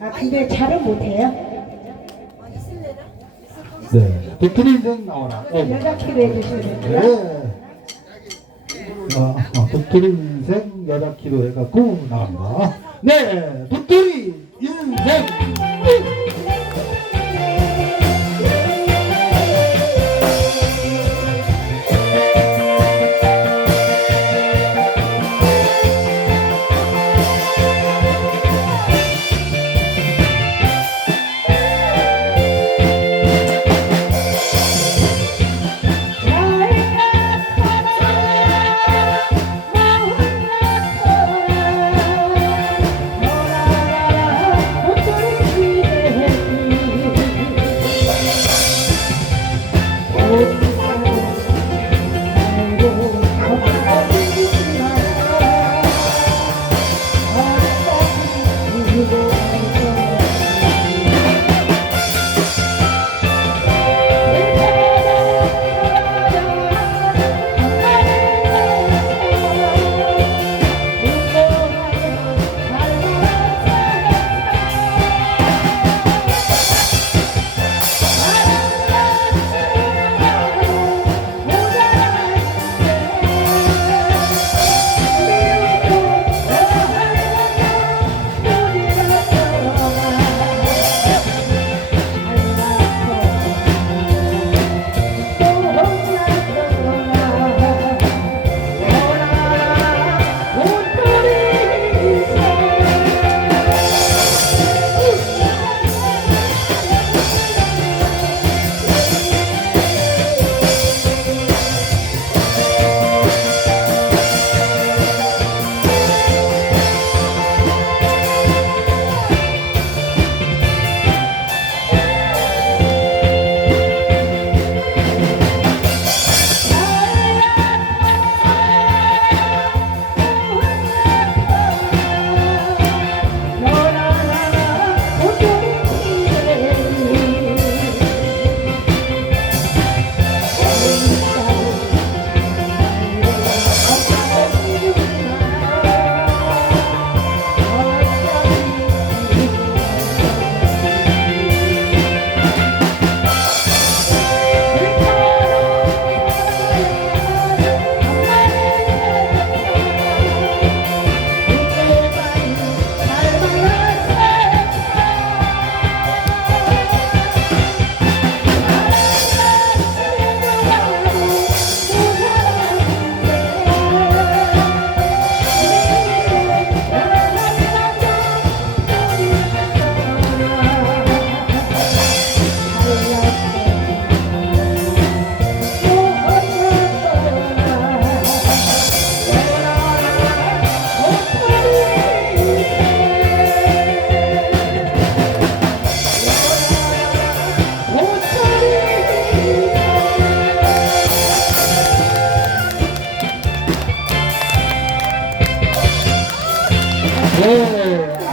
아 근데 잘은 못해요. 네. 도토리 인생 나와라. 어. 여자 키로 해주시면. 네. 아, 아, 도토리 인생 여자 키로 해갖고 나갑니다. 네. 도토리 Yeah.